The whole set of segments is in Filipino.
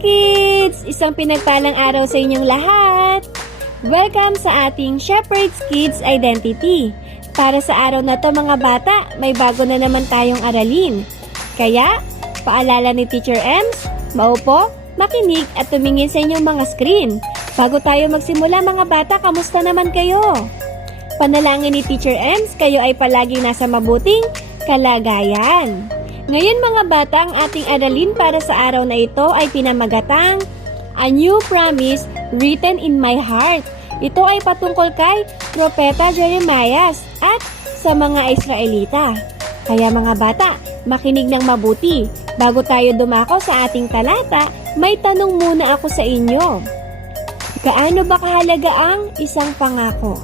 kids! Isang pinagpalang araw sa inyong lahat! Welcome sa ating Shepherd's Kids Identity. Para sa araw na to mga bata, may bago na naman tayong aralin. Kaya, paalala ni Teacher Ems, maupo, makinig at tumingin sa inyong mga screen. Bago tayo magsimula mga bata, kamusta naman kayo? Panalangin ni Teacher Ems, kayo ay palaging nasa mabuting kalagayan. Ngayon mga bata, ang ating aralin para sa araw na ito ay pinamagatang A New Promise Written in My Heart. Ito ay patungkol kay Propeta Jeremiah at sa mga Israelita. Kaya mga bata, makinig ng mabuti. Bago tayo dumako sa ating talata, may tanong muna ako sa inyo. Gaano ba kahalaga ang isang pangako?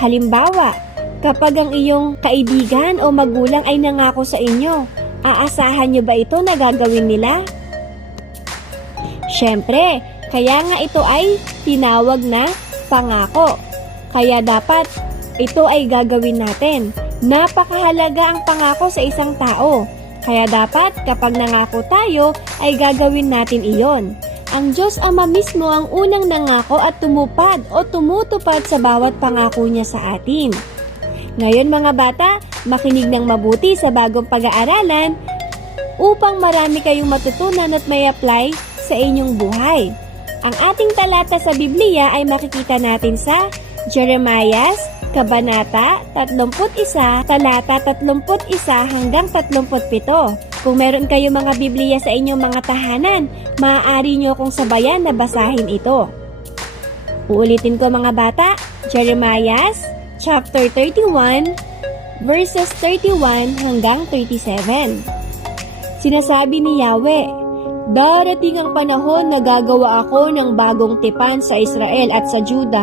Halimbawa, kapag ang iyong kaibigan o magulang ay nangako sa inyo, aasahan niyo ba ito na gagawin nila? Siyempre, kaya nga ito ay tinawag na pangako. Kaya dapat ito ay gagawin natin. Napakahalaga ang pangako sa isang tao. Kaya dapat kapag nangako tayo ay gagawin natin iyon. Ang Diyos Ama mismo ang unang nangako at tumupad o tumutupad sa bawat pangako niya sa atin. Ngayon mga bata, makinig ng mabuti sa bagong pag-aaralan upang marami kayong matutunan at may apply sa inyong buhay. Ang ating talata sa Biblia ay makikita natin sa Jeremiah, Kabanata 31, talata 31 hanggang 37. Kung meron kayo mga Biblia sa inyong mga tahanan, maaari nyo kong sabayan na basahin ito. Uulitin ko mga bata, Jeremiah chapter 31 verses 31 hanggang 37. Sinasabi ni Yahweh, Darating ang panahon na gagawa ako ng bagong tipan sa Israel at sa Juda.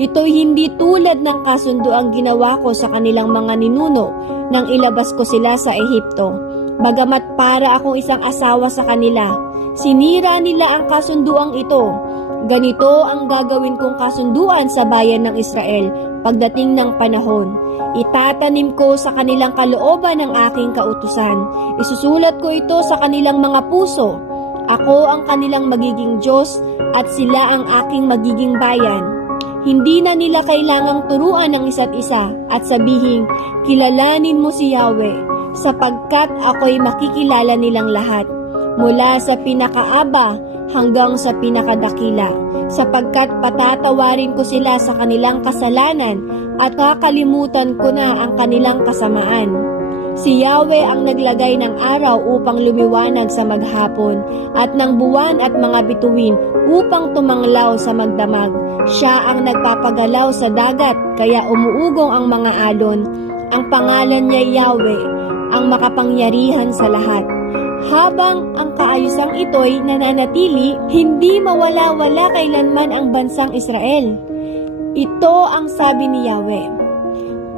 Ito'y hindi tulad ng kasunduang ginawa ko sa kanilang mga ninuno nang ilabas ko sila sa Ehipto. Bagamat para akong isang asawa sa kanila, sinira nila ang kasunduang ito. Ganito ang gagawin kong kasunduan sa bayan ng Israel pagdating ng panahon. Itatanim ko sa kanilang kalooban ng aking kautusan. Isusulat ko ito sa kanilang mga puso. Ako ang kanilang magiging Diyos at sila ang aking magiging bayan. Hindi na nila kailangang turuan ng isa't isa at sabihin, kilalanin mo si Yahweh, sapagkat ako'y makikilala nilang lahat, mula sa pinakaaba hanggang sa pinakadakila, sapagkat patatawarin ko sila sa kanilang kasalanan at kakalimutan ko na ang kanilang kasamaan. Si Yahweh ang naglagay ng araw upang lumiwanag sa maghapon at ng buwan at mga bituin upang tumanglaw sa magdamag. Siya ang nagpapagalaw sa dagat kaya umuugong ang mga alon. Ang pangalan niya Yahweh, ang makapangyarihan sa lahat. Habang ang kaayusang ito'y nananatili, hindi mawala-wala kailanman ang bansang Israel. Ito ang sabi ni Yahweh.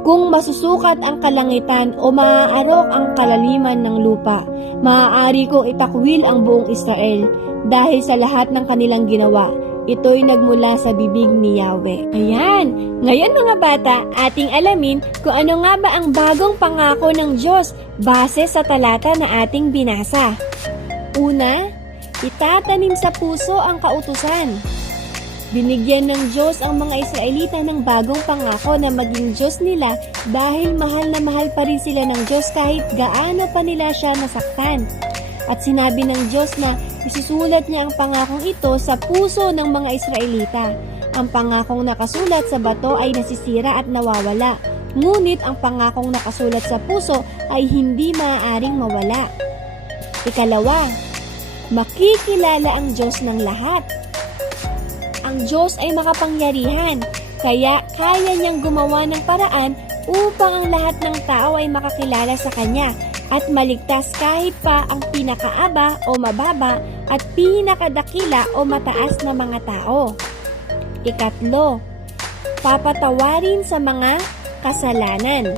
Kung masusukat ang kalangitan o maaarok ang kalaliman ng lupa, maaari kong itakwil ang buong Israel dahil sa lahat ng kanilang ginawa. Ito'y nagmula sa bibig ni Yahweh. Ayan! Ngayon mga bata, ating alamin kung ano nga ba ang bagong pangako ng Diyos base sa talata na ating binasa. Una, itatanim sa puso ang kautusan. Binigyan ng Diyos ang mga Israelita ng bagong pangako na maging Diyos nila dahil mahal na mahal pa rin sila ng Diyos kahit gaano pa nila siya nasaktan. At sinabi ng Diyos na isusulat niya ang pangakong ito sa puso ng mga Israelita. Ang pangakong nakasulat sa bato ay nasisira at nawawala. Ngunit ang pangakong nakasulat sa puso ay hindi maaaring mawala. Ikalawa, makikilala ang Diyos ng lahat ang Diyos ay makapangyarihan, kaya kaya niyang gumawa ng paraan upang ang lahat ng tao ay makakilala sa Kanya at maligtas kahit pa ang pinakaaba o mababa at pinakadakila o mataas na mga tao. Ikatlo, papatawarin sa mga kasalanan.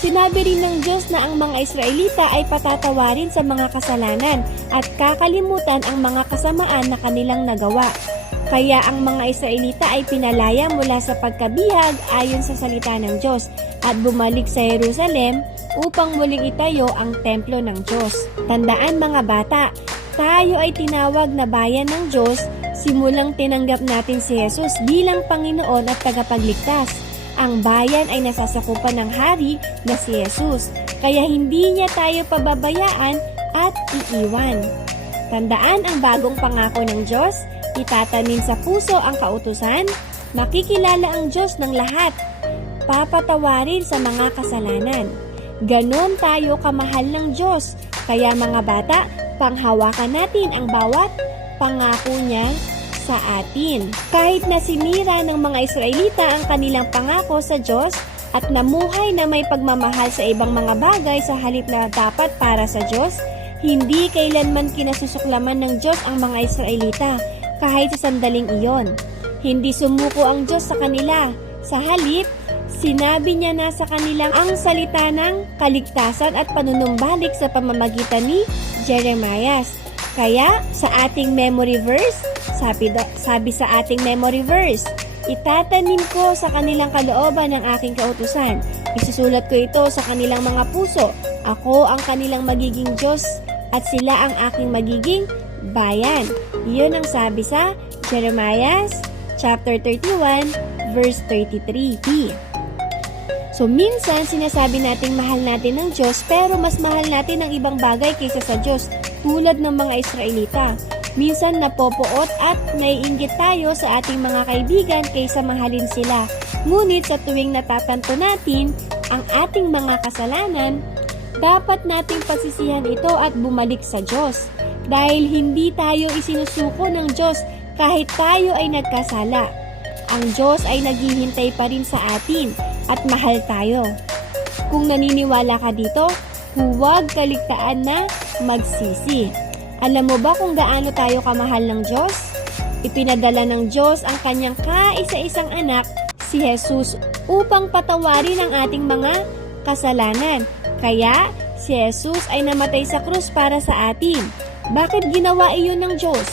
Sinabi rin ng Diyos na ang mga Israelita ay patatawarin sa mga kasalanan at kakalimutan ang mga kasamaan na kanilang nagawa. Kaya ang mga Israelita ay pinalaya mula sa pagkabihag ayon sa salita ng Diyos at bumalik sa Jerusalem upang muling itayo ang templo ng Diyos. Tandaan mga bata, tayo ay tinawag na bayan ng Diyos, simulang tinanggap natin si Jesus bilang Panginoon at tagapagligtas. Ang bayan ay nasasakupan ng hari na si Jesus, kaya hindi niya tayo pababayaan at iiwan. Tandaan ang bagong pangako ng Diyos, itatanim sa puso ang kautusan, makikilala ang Diyos ng lahat, papatawarin sa mga kasalanan. Ganon tayo kamahal ng Diyos, kaya mga bata, panghawakan natin ang bawat pangako niya sa atin. Kahit na sinira ng mga Israelita ang kanilang pangako sa Diyos at namuhay na may pagmamahal sa ibang mga bagay sa halip na dapat para sa Diyos, hindi kailanman kinasusuklaman ng Diyos ang mga Israelita kahit sa sandaling iyon. Hindi sumuko ang Diyos sa kanila. Sa halip, sinabi niya na sa kanilang ang salita ng kaligtasan at panunumbalik sa pamamagitan ni Jeremiah. Kaya sa ating memory verse, sabi, sabi sa ating memory verse, itatanim ko sa kanilang kalooban ng aking kautusan. Isusulat ko ito sa kanilang mga puso. Ako ang kanilang magiging Diyos at sila ang aking magiging bayan. Iyon ang sabi sa Jeremiah chapter 31 verse 33b. So minsan sinasabi nating mahal natin ng Diyos pero mas mahal natin ang ibang bagay kaysa sa Diyos tulad ng mga Israelita. Minsan napopoot at naiinggit tayo sa ating mga kaibigan kaysa mahalin sila. Ngunit sa tuwing natatanto natin ang ating mga kasalanan, dapat nating pagsisihan ito at bumalik sa Diyos. Dahil hindi tayo isinusuko ng Diyos kahit tayo ay nagkasala. Ang Diyos ay naghihintay pa rin sa atin at mahal tayo. Kung naniniwala ka dito, huwag kaligtaan na magsisi. Alam mo ba kung gaano tayo kamahal ng Diyos? Ipinadala ng Diyos ang kanyang kaisa-isang anak, si Jesus, upang patawarin ang ating mga kasalanan. Kaya, si Jesus ay namatay sa krus para sa atin. Bakit ginawa iyon ng Diyos?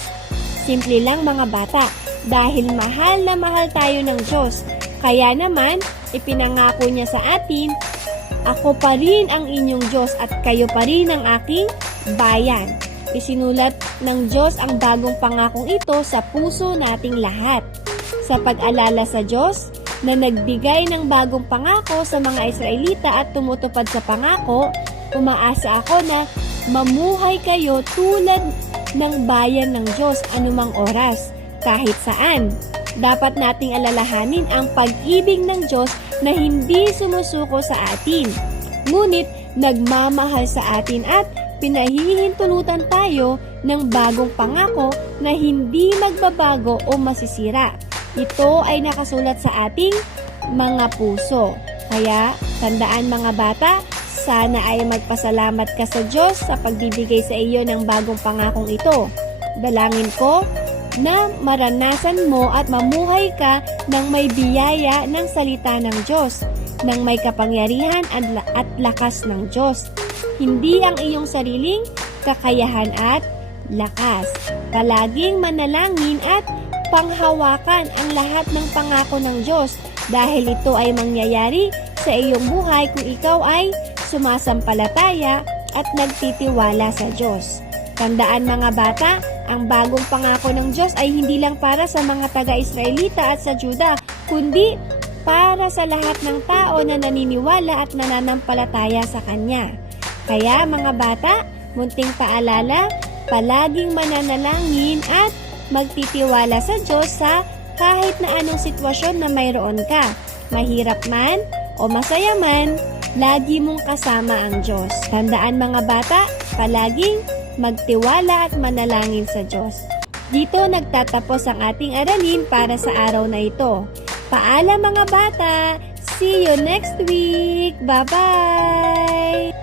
Simple lang mga bata, dahil mahal na mahal tayo ng Diyos. Kaya naman, ipinangako niya sa atin, Ako pa rin ang inyong Diyos at kayo pa rin ang aking bayan. Isinulat ng Diyos ang bagong pangakong ito sa puso nating lahat. Sa pag-alala sa Diyos, na nagbigay ng bagong pangako sa mga Israelita at tumutupad sa pangako, umaasa ako na mamuhay kayo tulad ng bayan ng Diyos anumang oras, kahit saan. Dapat nating alalahanin ang pag-ibig ng Diyos na hindi sumusuko sa atin. Ngunit nagmamahal sa atin at pinahihintulutan tayo ng bagong pangako na hindi magbabago o masisira. Ito ay nakasulat sa ating mga puso. Kaya, tandaan mga bata, sana ay magpasalamat ka sa Diyos sa pagbibigay sa iyo ng bagong pangakong ito. Dalangin ko na maranasan mo at mamuhay ka ng may biyaya ng salita ng Diyos, ng may kapangyarihan at, at lakas ng Diyos. Hindi ang iyong sariling kakayahan at lakas. Palaging manalangin at panghawakan ang lahat ng pangako ng Diyos dahil ito ay mangyayari sa iyong buhay kung ikaw ay sumasampalataya at nagtitiwala sa Diyos. Tandaan mga bata, ang bagong pangako ng Diyos ay hindi lang para sa mga taga-Israelita at sa Juda, kundi para sa lahat ng tao na naniniwala at nananampalataya sa Kanya. Kaya mga bata, munting paalala, palaging mananalangin at magtitiwala sa Diyos sa kahit na anong sitwasyon na mayroon ka. Mahirap man o masaya man, lagi mong kasama ang Diyos. Tandaan mga bata, palaging magtiwala at manalangin sa Diyos. Dito nagtatapos ang ating aralin para sa araw na ito. Paalam mga bata! See you next week! Bye-bye!